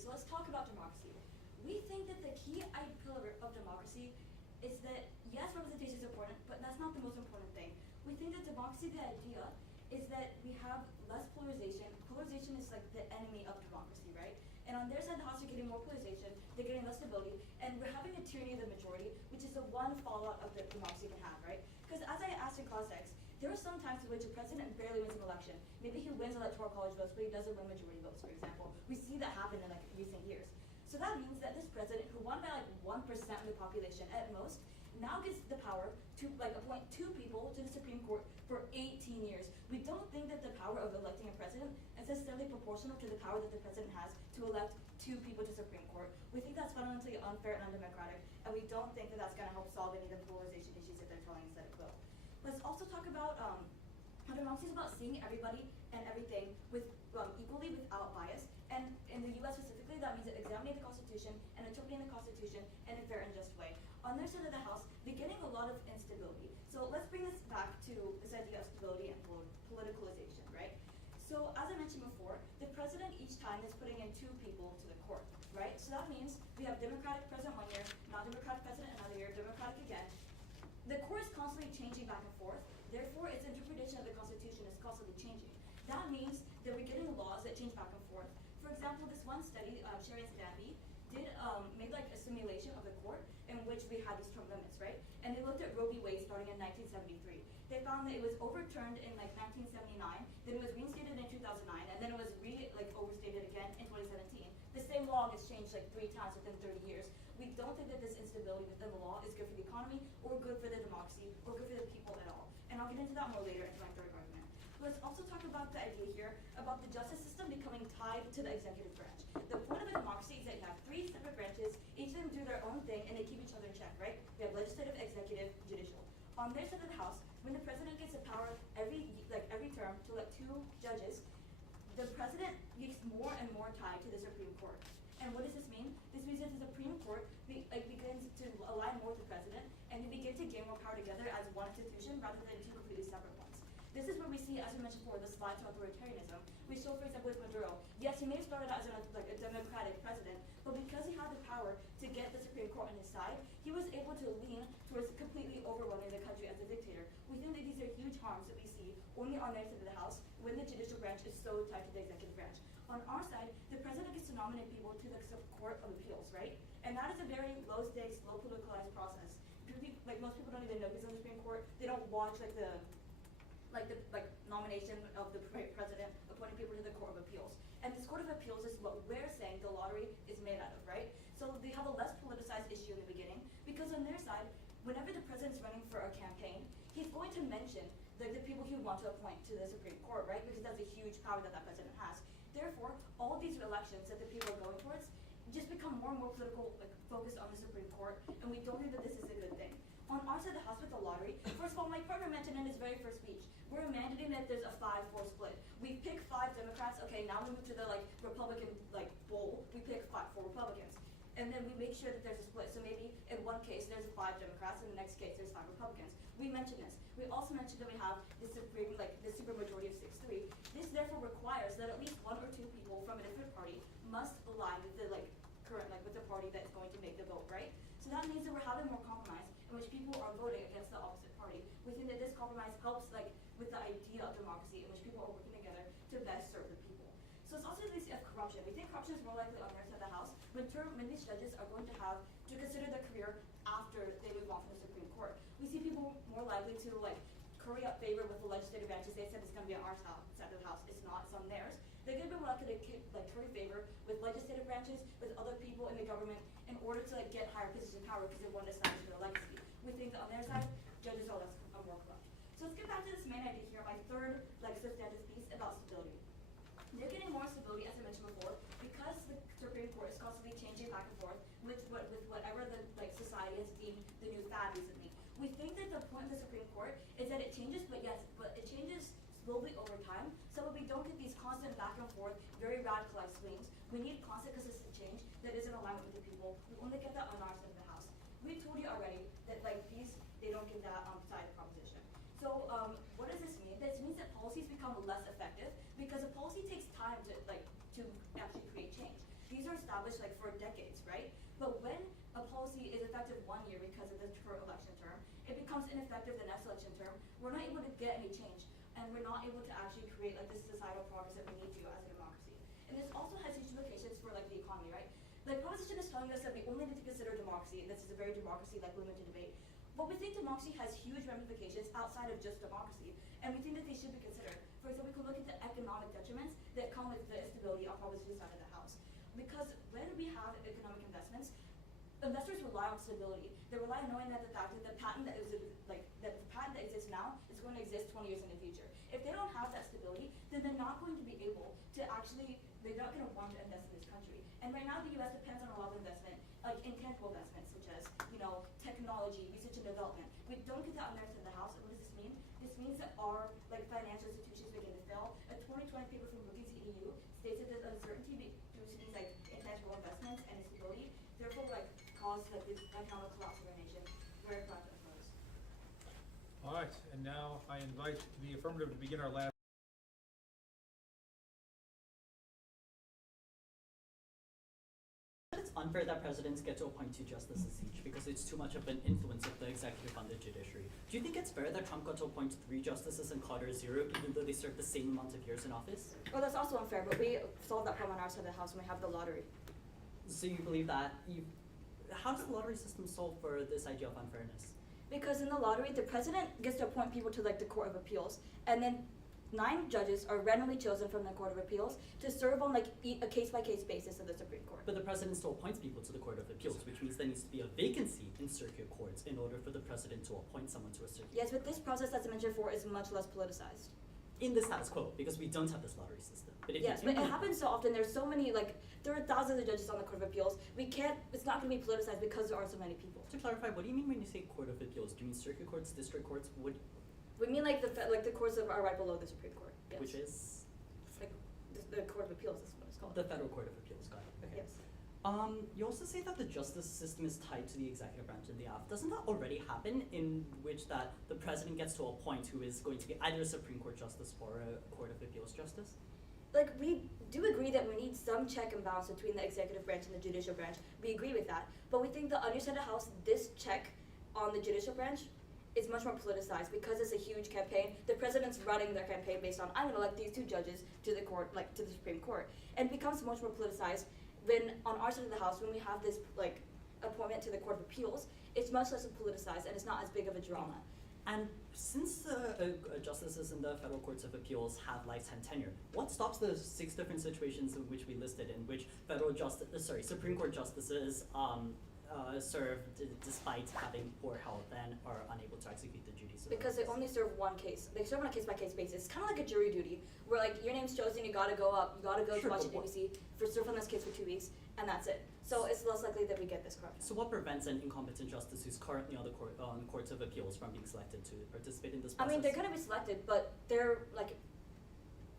So let's talk about democracy. We think that the key pillar of democracy is that, yes, representation is important, but that's not the most important thing. We think that democracy, the idea, is that we have less polarization. Polarization is like the enemy of democracy, right? And on their side, the House are getting more polarization, they're getting less stability, and we're having a tyranny of the majority, which is the one fallout of the democracy can have, right? Because as I asked in class X, there are some times in which a president barely wins an election. Maybe he wins electoral college votes, but he doesn't win majority votes, for example. We see that happen in recent years. So that means that this president, who won by 1% of the population at most, now gets the power to appoint 2 people to the Supreme Court for 18 years. We don't think that the power of electing a president is necessarily proportional to the power that the president has to elect 2 people to the Supreme Court. We think that's fundamentally unfair and undemocratic, and we don't think that that's going to help solve any of the polarization issues that they're telling us that it will. Let's also talk about how democracy is about seeing everybody and everything equally without bias. And in the U.S. specifically, that means examining the Constitution in a fair and just way. On their side of the House, they're getting a lot of instability. So let's bring this back to this idea of stability and politicalization, right? So as I mentioned before, the president each time is putting in 2 people to the court, right? So that means we have Democratic president one year, non-Democratic president another year, Democratic again. The court is constantly changing back and forth. Therefore, its interpretation of the Constitution is constantly changing. That means that we're getting laws that change back and forth. For example, this one study, Sherry and Stanley did made like a simulation of the court in which we had these term limits, right? And they looked at Roe v. Wade starting in 1973. They found that it was overturned in like 1979, then it was reinstated in 2009, and then it was overstated again in 2017. The same law has changed like 3 times within 30 years. We don't think that this instability within the law is good for the economy, or good for the democracy, or good for the people at all. And I'll get into that more later into my third argument. Let's also talk about the idea here about the justice system becoming tied to the executive branch. The point of a democracy is that you have 3 separate branches, each of them do their own thing, and they keep each other in check, right? We have legislative, executive, judicial. On their side of the House, when the president gets the power every term to elect 2 judges, the president gets more and more tied to the Supreme Court. And what does this mean? This means that the Supreme Court begins to align more with the president, and they begin to gain more power together as one institution rather than 2 completely separate ones. This is where we see, as we mentioned before, the slide to authoritarianism. We saw, for example, with Maduro. Yes, he may have started out as a democratic president, but because he had the power to get the Supreme Court on his side, he was able to lean towards completely overwhelming the country as a dictator. We think that these are huge harms that we see only on their side of the House when the judicial branch is so tied to the executive branch. On our side, the president gets to nominate people to the Court of Appeals, right? And that is a very low-stakes, low-politicalized process. Most people don't even know he's on the Supreme Court. They don't watch the nomination of the president appointing people to the Court of Appeals. And this Court of Appeals is what we're saying the lottery is made out of, right? So they have a less politicized issue in the beginning, because on their side, whenever the president's running for a campaign, he's going to mention the people he would want to appoint to the Supreme Court, right? Because that's a huge power that that president has. Therefore, all these elections that the people are going towards just become more and more political, focused on the Supreme Court, and we don't think that this is a good thing. On our side of the House with the lottery, first of all, my partner mentioned in his very first speech, we're mandating that there's a 5-4 split. We pick 5 Democrats, okay, now we move to the Republican bowl, we pick 4 Republicans. And then we make sure that there's a split. So maybe in one case there's 5 Democrats, in the next case there's 5 Republicans. We mentioned this. We also mentioned that we have the super majority of 6-3. This therefore requires that at least 1 or 2 people from a different party must align with the with the party that's going to make the vote, right? So that means that we're having more compromise in which people are voting against the opposite party. We think that this compromise helps with the idea of democracy in which people are working together to best serve the people. So it's also the issue of corruption. We think corruption is more likely on their side of the House when these judges are going to have to consider their career after they move on from the Supreme Court. We see people more likely to curry up favor with the legislative branches. They said it's going to be on our side of the House. It's not. It's on theirs. They're going to be more likely to curry favor with legislative branches, with other people in the government, in order to get higher positions of power because they want to establish their legacy. We think that on their side, judges are more corrupt. So let's get back to this main idea here, my third substantive piece about stability. They're getting more stability, as I mentioned before, because the Supreme Court is constantly changing back and forth with whatever the society has deemed the new fad recently. We think that the point of the Supreme Court is that it changes, but it changes slowly over time, so that we don't get these constant back and forth, very radicalized swings. We need constant, consistent change that is in alignment with the people. We only get that on our side of the House. We told you already that they don't get that side of the proposition. So what does this mean? This means that policies become less effective because a policy takes time to actually create change. These are established for decades, right? But when a policy is effective 1 year because of the election term, it becomes ineffective the next election term. We're not able to get any change, and we're not able to actually create this societal progress that we need to as a democracy. And this also has huge implications for the economy, right? The proposition is telling us that we only need to consider democracy, and this is a very democracy-limited debate. But we think democracy has huge ramifications outside of just democracy, and we think that they should be considered. For example, we could look at the economic detriments that come with the instability on proposition side of the House. Because when we have economic investments, investors rely on stability. They rely on knowing that the fact that the patent that exists now is going to exist 20 years in the future. If they don't have that stability, then they're not going to be able to they're not going to want to invest in this country. And right now, the U.S. depends on a lot of investment, intangible investments, such as technology, research and development. We don't get that on their side of the House. And what does this mean? This means that our financial institutions begin to fail. A 2020 paper from Brookings EU states that there's uncertainty due to these intangible investments and instability, therefore cause House, like the economic collapse of our nation. Very proud of those. All right, and now I invite the affirmative to begin our last. It's unfair that presidents get to appoint 2 justices each because it's too much of an influence of the executive on the judiciary. Do you think it's fair that Trump got to appoint 3 justices and Carter 0, even though they served the same amount of years in office? Well, that's also unfair, but we solved that problem on our side of the House when we have the lottery. So you believe that how does the lottery system solve for this idea of unfairness? Because in the lottery, the president gets to appoint people to like the Court of Appeals, and then 9 judges are randomly chosen from the Court of Appeals to serve on like a case-by-case basis of the Supreme Court. But the president still appoints people to the Court of Appeals, which means there needs to be a vacancy in circuit courts in order for the president to appoint someone to a circuit. Yes, but this process, as I mentioned before, is much less politicized. In the status quo, because we don't have this lottery system. But if Yes, but it happens so often. There's so many, like, there are thousands of judges on the Court of Appeals. It's not going to be politicized because there are so many people. To clarify, what do you mean when you say Court of Appeals? Do you mean circuit courts, district courts? We mean like the courts that are right below the Supreme Court. Yes. Which is? Like the Court of Appeals is what it's called. The Federal Court of Appeals, got it. Okay. Yes. You also say that the justice system is tied to the executive branch in the aft. Doesn't that already happen in which that the president gets to appoint who is going to be either a Supreme Court justice or a Court of Appeals justice? Like, we do agree that we need some check and balance between the executive branch and the judicial branch. We agree with that. But we think that on your side of the House, this check on the judicial branch is much more politicized because it's a huge campaign. The president's running their campaign based on, I'm going to elect these 2 judges to the court, like to the Supreme Court. And it becomes much more politicized when on our side of the House, when we have this like appointment to the Court of Appeals, it's much less politicized and it's not as big of a drama. And since justices in the federal courts of appeals have lifetime tenure, what stops the 6 different situations in which we listed in which Supreme Court justices serve despite having poor health and are unable to execute the duties? Because they only serve one case. They serve on a case-by-case basis. It's kind of like a jury duty, where like your name's chosen, you gotta go up, you gotta go to Washington D.C. serve on this case for 2 weeks, and that's it. So it's less likely that we get this corruption. So what prevents an incompetent justice who's currently on the courts of appeals from being selected to participate in this process? I mean, they're gonna be selected, but they're like,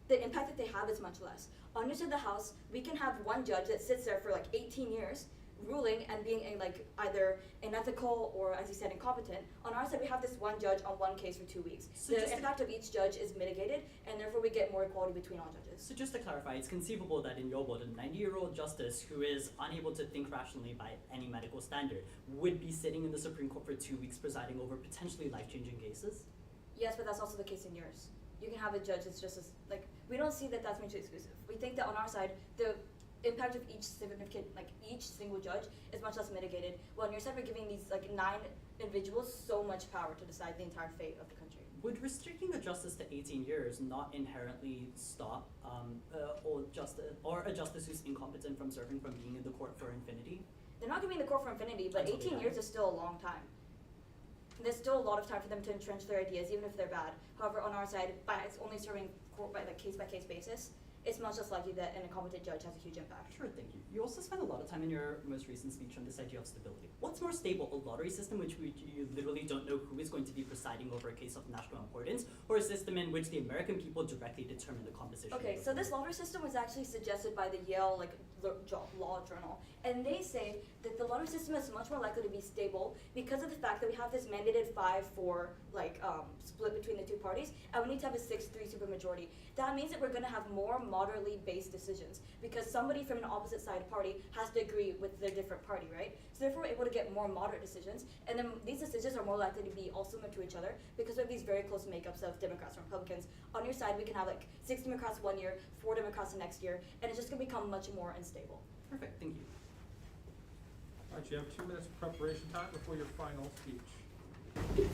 the impact that they have is much less. On your side of the House, we can have one judge that sits there for like 18 years, ruling and being like either unethical or, as you said, incompetent. On our side, we have this one judge on one case for 2 weeks. So the impact of each judge is mitigated, and therefore we get more equality between all judges. So just to clarify, it's conceivable that in your world, a 90-year-old justice who is unable to think rationally by any medical standard would be sitting in the Supreme Court for 2 weeks presiding over potentially life-changing cases? Yes, but that's also the case in yours. You can have a judge that's just as, like, we don't see that that's mutually exclusive. We think that on our side, the impact of each significant, like each single judge is much less mitigated. While on your side, we're giving these like 9 individuals so much power to decide the entire fate of the country. Would restricting a justice to 18 years not inherently stop a justice who's incompetent from serving from being in the court for infinity? They're not giving the court for infinity, but 18 years is still a long time. There's still a lot of time for them to entrench their ideas, even if they're bad. However, on our side, by only serving court by like case-by-case basis, it's much less likely that an incompetent judge has a huge impact. Sure, thank you. You also spent a lot of time in your most recent speech on this idea of stability. What's more stable, a lottery system in which you literally don't know who is going to be presiding over a case of national importance, or a system in which the American people directly determine the composition? Okay, so this lottery system was actually suggested by the Yale Law Journal, and they say that the lottery system is much more likely to be stable because of the fact that we have this mandated 5-4 split between the 2 parties, and we need to have a 6-3 supermajority. That means that we're going to have more moderately based decisions because somebody from an opposite side party has to agree with their different party, right? So therefore, we're able to get more moderate decisions, and then these decisions are more likely to be all similar to each other because we have these very close makeups of Democrats and Republicans. On your side, we can have like 6 Democrats one year, 4 Democrats the next year, and it's just going to become much more unstable. Perfect, thank you. All right, you have 2 minutes of preparation time before your final speech.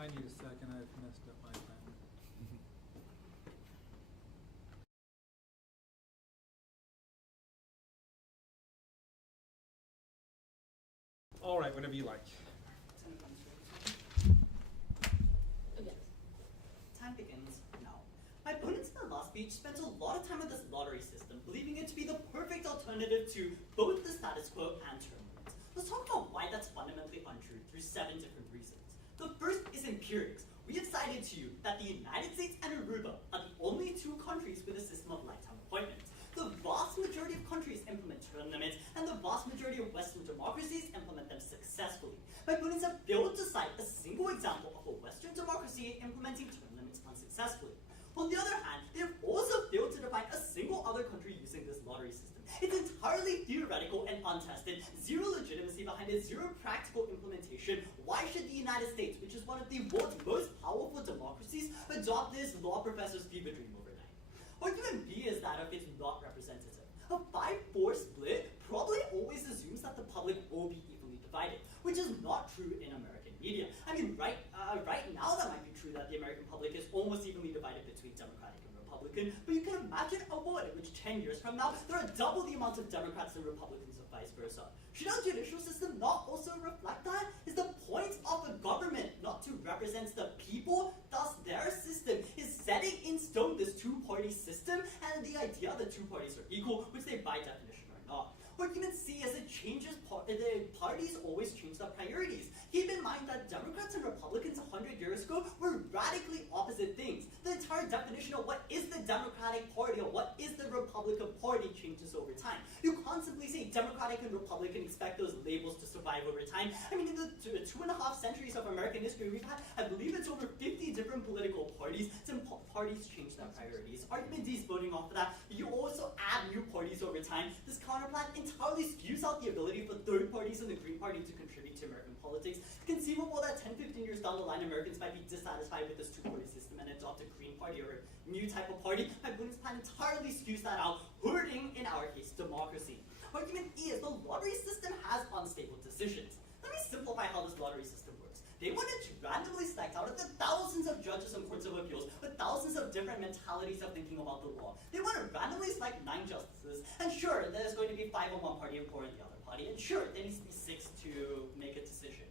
I need a second, I've messed up my timer. All right, whenever you like. Yes. Time begins now. My opponents in the last speech spent a lot of time on this lottery system, believing it to be the perfect alternative to both the status quo and term limits. Let's talk about why that's fundamentally untrue through 7 different reasons. The first is empirics. We have cited to you that the United States and Aruba are the only 2 countries with a system of lifetime appointments. The vast majority of countries implement term limits, and the vast majority of Western democracies implement them successfully. My opponents have failed to cite a single example of a Western democracy implementing term limits unsuccessfully. On the other hand, they have also failed to define a single other country using this lottery system. It's entirely theoretical and untested, zero legitimacy behind it, zero practical implementation. Why should the United States, which is one of the world's most powerful democracies, adopt this law professor's fever dream overnight? Argument B is that of it's not representative. A 5-4 split probably always assumes that the public will be evenly divided, which is not true in American media. I mean, right now that might be true that the American public is almost evenly divided between Democratic and Republican, but you can imagine a world in which 10 years from now, there are double the amount of Democrats and Republicans and vice versa. Should our judicial system not also reflect that? Is the point of a government not to represent the people? Thus, their system is setting in stone this 2-party system and the idea that 2 parties are equal, which they by definition are not. Argument C is it changes, the parties always change their priorities. Keep in mind that Democrats and Republicans 100 years ago were radically opposite things. The entire definition of what is the Democratic Party or what is the Republican Party changes over time. You can't simply say Democratic and Republican, expect those labels to survive over time. I mean, in the 2.5 centuries of American history, we've had, I believe it's over 50 different political parties, and parties change their priorities. Argument D is voting off of that. You also add new parties over time. This counterplan entirely skews out the ability for third parties and the Green Party to contribute to American politics. Conceivable that 10, 15 years down the line, Americans might be dissatisfied with this 2-party system and adopt a Green Party or a new type of party. My opponent's plan entirely skews that out, hurting, in our case, democracy. Argument E is the lottery system has unstable decisions. Let me simplify how this lottery system works. They wanted to randomly select out of the thousands of judges and courts of appeals with thousands of different mentalities of thinking about the law. They want to randomly select 9 justices, and sure, there's going to be 5 on one party and 4 on the other party, and sure, there needs to be 6 to make a decision.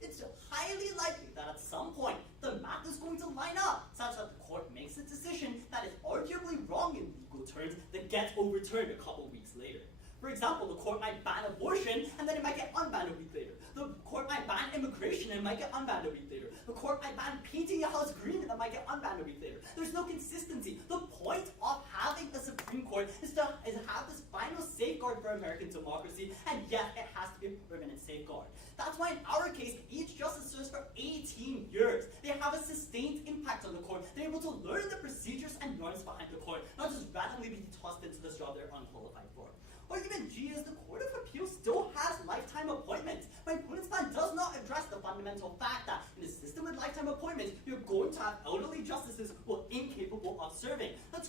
It's highly likely that at some point, the math is going to line up such that the court makes a decision that is arguably wrong in legal terms that gets overturned a couple weeks later. For example, the court might ban abortion, and then it might get unbanned a week later. The court might ban immigration, and it might get unbanned a week later. The court might ban painting your house green, and it might get unbanned a week later. There's no consistency. The point of having a Supreme Court is to have this final safeguard for American democracy, and yet it has to be a permanent safeguard. That's why in our case, each justice serves for 18 years. They have a sustained impact on the court. They're able to learn the procedures and norms behind the court, not just randomly be tossed into this job they're unqualified for. Argument G is the Court of Appeal still has lifetime appointments. My opponent's plan does not address the fundamental fact that in a system with lifetime appointments, you're going to have elderly justices who are incapable of serving. Let's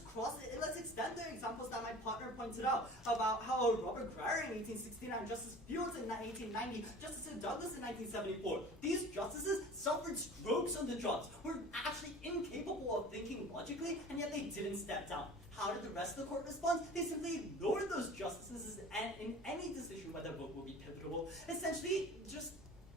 extend the examples that my partner pointed out about how Robert Grier in 1869, Justice Fields in 1890, Justice Douglas in 1974. These justices suffered strokes on the jobs, were actually incapable of thinking logically, and yet they didn't step down. How did the rest of the court respond? They simply ignored those justices, and in any decision whether a vote will be pivotal, essentially just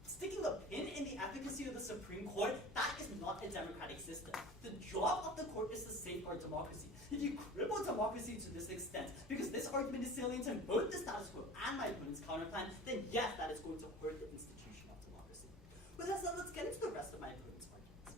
sticking a pin in the efficacy of the Supreme Court. That is not a democratic system. The job of the court is to safeguard democracy. If you cripple democracy to this extent, because this argument is salient in both the status quo and my opponent's counterplan, then yes, that is going to hurt the institution of democracy. With that said, let's get into the rest of my opponent's arguments.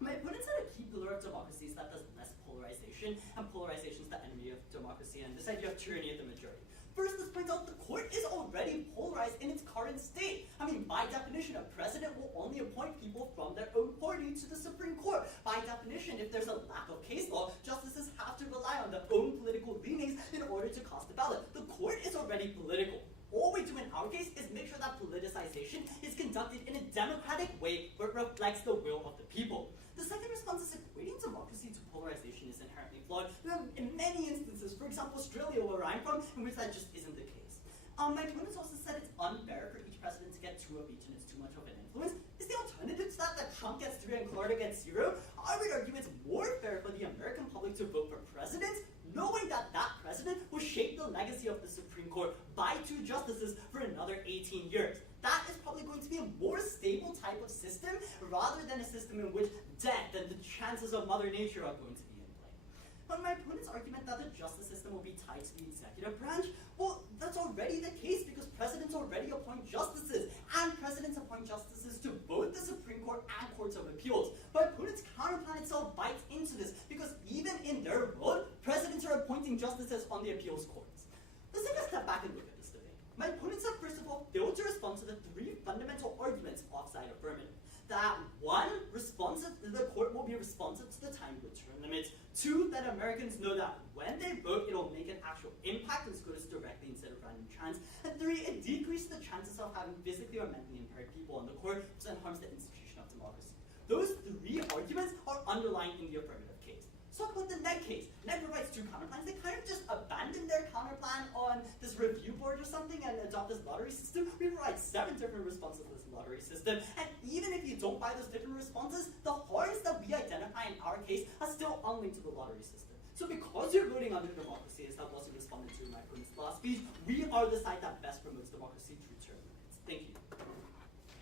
My opponent said a key pillar of democracy is that there's less polarization, and polarization is the enemy of democracy, and this idea of tyranny of the majority. First, let's point out the court is already polarized in its current state. I mean, by definition, a president will only appoint people from their own party to the Supreme Court. By definition, if there's a lack of case law, justices have to rely on their own political leanings in order to cast a ballot. The court is already political. All we do in our case is make sure that politicization is conducted in a democratic way where it reflects the will of the people. The second response is equating democracy to polarization is inherently flawed. In many instances, for example, Australia, where I'm from, in which that just isn't the case. My opponents also said it's unfair for each president to get 2 of each and it's too much of an influence. Is the alternative to that Trump gets 3 Georgia and Florida get 0, I would argue it's more fair for the American public to vote for president, knowing that that president will shape the legacy of the Supreme Court by 2 justices for another 18 years. That is probably going to be a more stable type of system rather than a system in which death and the chances of Mother Nature are going to be in play. On my opponent's argument that the justice system will be tied to the executive branch, well, that's already the case because presidents already appoint justices, and presidents appoint justices to both the Supreme Court and courts of appeals. But opponent's counterplan itself bites into this because even in their world, presidents are appointing justices on the appeals courts. Let's take a step back and look at this debate. My opponents have first of all failed to respond to the 3 fundamental arguments offside affirmative. That 1, the court will be responsive to the time return limits. 2, that Americans know that when they vote, it'll make an actual impact and screw us directly instead of random chance. And 3, it decreases the chances of having physically or mentally impaired people on the court, which then harms the institution of democracy. Those 3 arguments are underlying in the affirmative case. Let's talk about the neg case. Neg provides 2 counterplans. They kind of just abandoned their counterplan on this review board or something and adopt this lottery system. We provide 7 different responses to this lottery system. And even if you don't buy those different responses, the harms that we identify in our case are still unlinked to the lottery system. So because you're voting under democracy, as that was responded to in my opponent's last speech, we are the side that best promotes democracy through term limits. Thank you.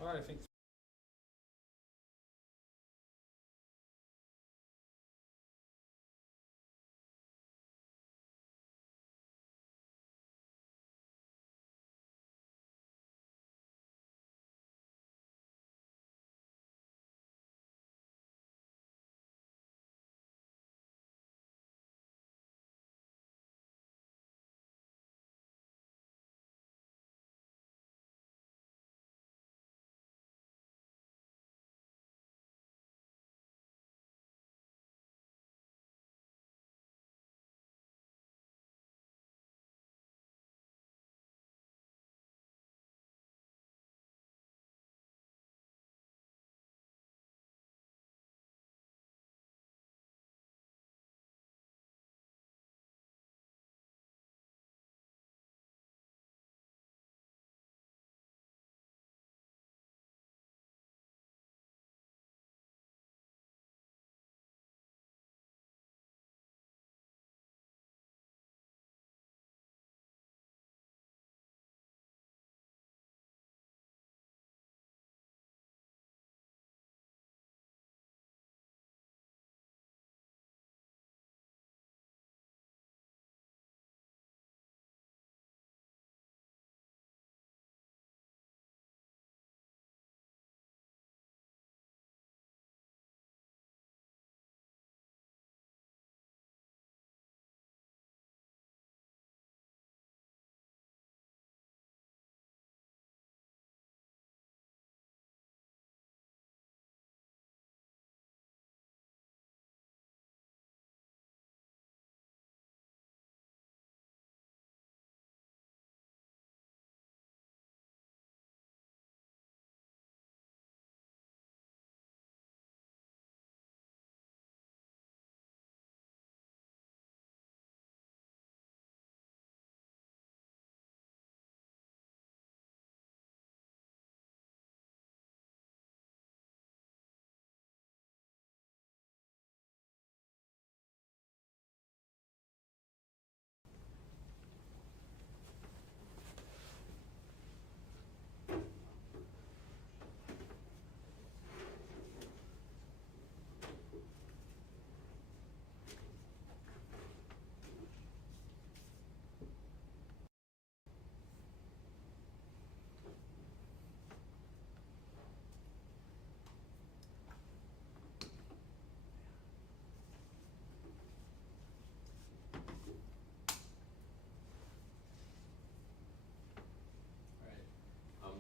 All right, thanks.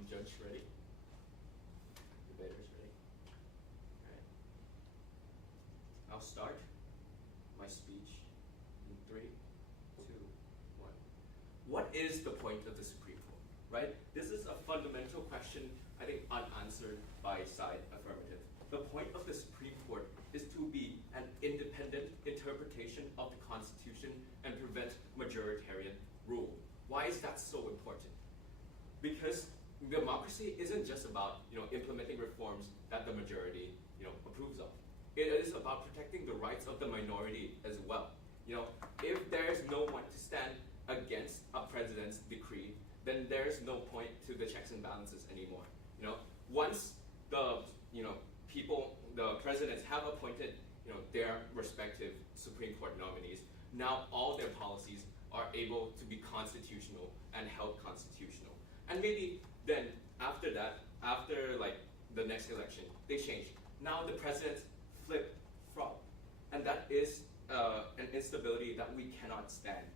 Judge ready? Debaters ready? Alright. I'll start my speech in 3, 2, 1. What is the point of the Supreme Court, right? This is a fundamental question, I think, unanswered by side affirmative. The point of the Supreme Court is to be an independent interpretation of the Constitution and prevent majoritarian rule. Why is that so important? Because democracy isn't just about implementing reforms that the majority approves of. It is about protecting the rights of the minority as well. If there is no one to stand against a president's decree, then there is no point to the checks and balances anymore. Once the the presidents have appointed their respective Supreme Court nominees, now all their policies are able to be constitutional and held constitutional. And maybe then after that, after the next election, they change. Now the presidents flip flop, and that is an instability that we cannot stand,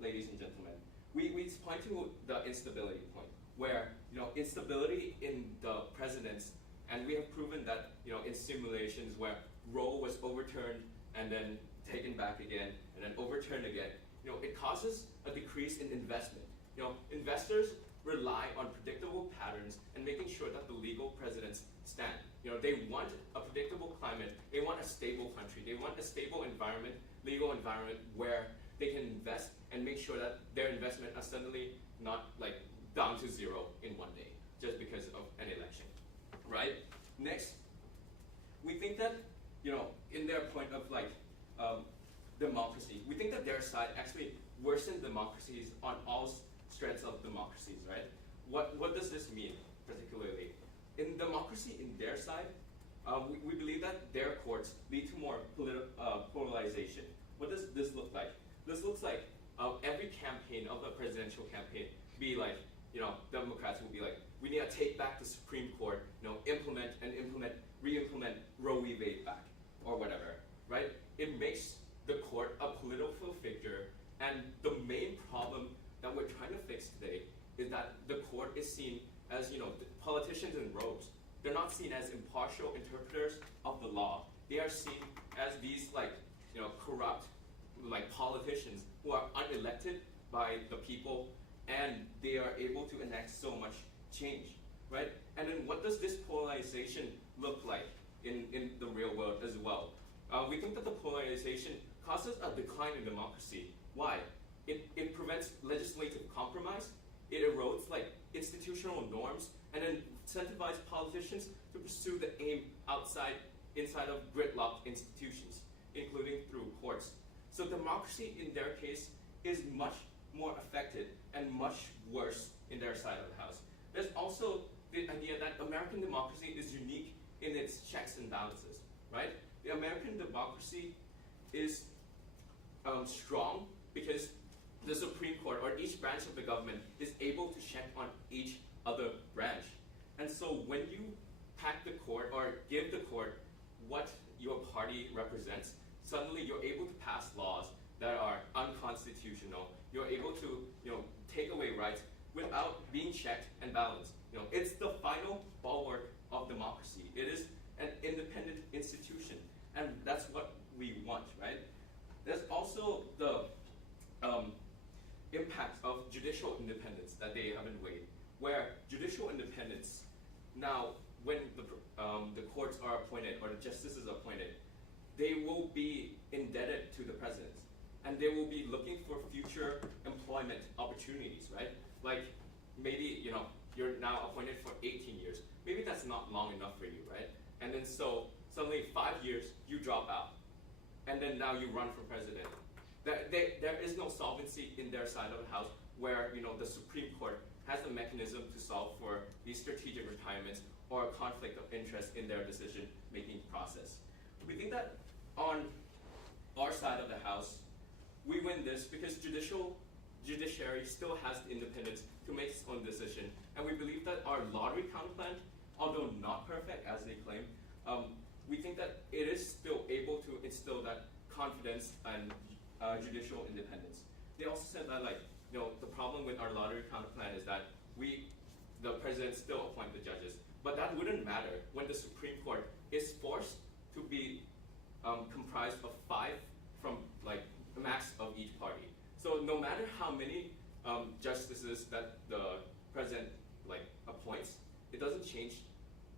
ladies and gentlemen. We point to the instability point, where instability in the presidents, and we have proven that in simulations where Roe was overturned and then taken back again and then overturned again, it causes a decrease in investment. Investors rely on predictable patterns and making sure that the legal precedents stand. They want a predictable climate. They want a stable country. They want a stable environment, legal environment where they can invest and make sure that their investment are suddenly not down to zero in one day just because of an election, right? Next, we think that in their point of democracy, we think that their side actually worsened democracies on all strands of democracies, right? What does this mean particularly? In democracy, in their side, we believe that their courts lead to more polarization. What does this look like? This looks like every campaign of a presidential campaign be Democrats will be we need to take back the Supreme Court, implement, re-implement Roe v. Wade back, or whatever, right? It makes the court a political figure, and the main problem that we're trying to fix today is that the court is seen as, politicians in robes. They're not seen as impartial interpreters of the law. They are seen as these corrupt politicians who are unelected by the people, and they are able to enact so much change, right? And then what does this polarization look like in the real world as well? We think that the polarization causes a decline in democracy. Why? It prevents legislative compromise. It erodes institutional norms and then incentivizes politicians to pursue the aim inside of gridlocked institutions, including through courts. So democracy in their case is much more affected and much worse in their side of the house. There's also the idea that American democracy is unique in its checks and balances, right? The American democracy is strong because the Supreme Court, or each branch of the government, is able to check on each other branch. And so when you pack the court or give the court what your party represents, suddenly you're able to pass laws that are unconstitutional. You're able to take away rights without being checked and balanced. It's the final bulwark of democracy. It is an independent institution, and that's what we want, right? There's also the impact of judicial independence that they haven't weighed, where judicial independence, now when the courts are appointed or the justices are appointed, they will be indebted to the presidents, and they will be looking for future employment opportunities, right? Maybe you're now appointed for 18 years. Maybe that's not long enough for you, right? And then so suddenly 5 years you drop out, and then now you run for president. There is no solvency in their side of the house where the Supreme Court has a mechanism to solve for these strategic retirements or a conflict of interest in their decision-making process. We think that on our side of the house, we win this because judiciary still has the independence to make its own decision, and we believe that our lottery count plan, although not perfect as they claim, we think that it is still able to instill that confidence and judicial independence. They also said that the problem with our lottery count plan is that the president still appoint the judges, but that wouldn't matter when the Supreme Court is forced to be comprised of 5 from a max of each party. So no matter how many justices that the president appoints, it doesn't change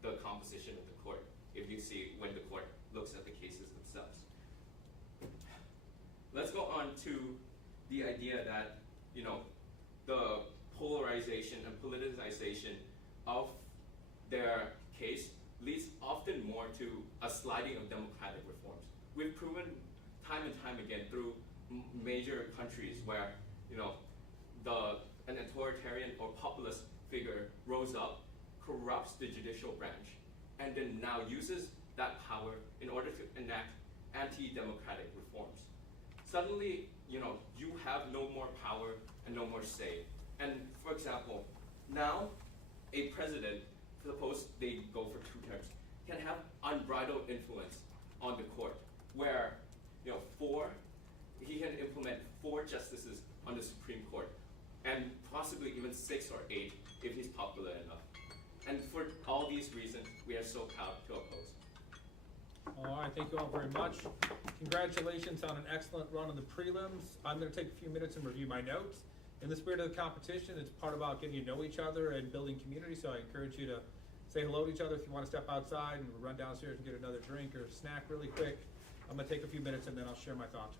the composition of the court if you see when the court looks at the cases themselves. Let's go on to the idea that the polarization and politicization of their case leads often more to a sliding of democratic reforms. We've proven time and time again through major countries where, you know, an authoritarian or populist figure rose up, corrupts the judicial branch, and then now uses that power in order to enact anti-democratic reforms. Suddenly, you know, you have no more power and no more say. And for example, now a president, suppose they go for 2 terms, can have unbridled influence on the court, where, you know, he can implement 4 justices on the Supreme Court, and possibly even 6 or 8 if he's popular enough. And for all these reasons, we are so proud to oppose. All right, thank you all very much. Congratulations on an excellent run on the prelims. I'm going to take a few minutes and review my notes. In the spirit of the competition, it's part about getting to know each other and building community, so I encourage you to say hello to each other if you want to step outside and run downstairs and get another drink or snack really quick. I'm going to take a few minutes and then I'll share my thoughts.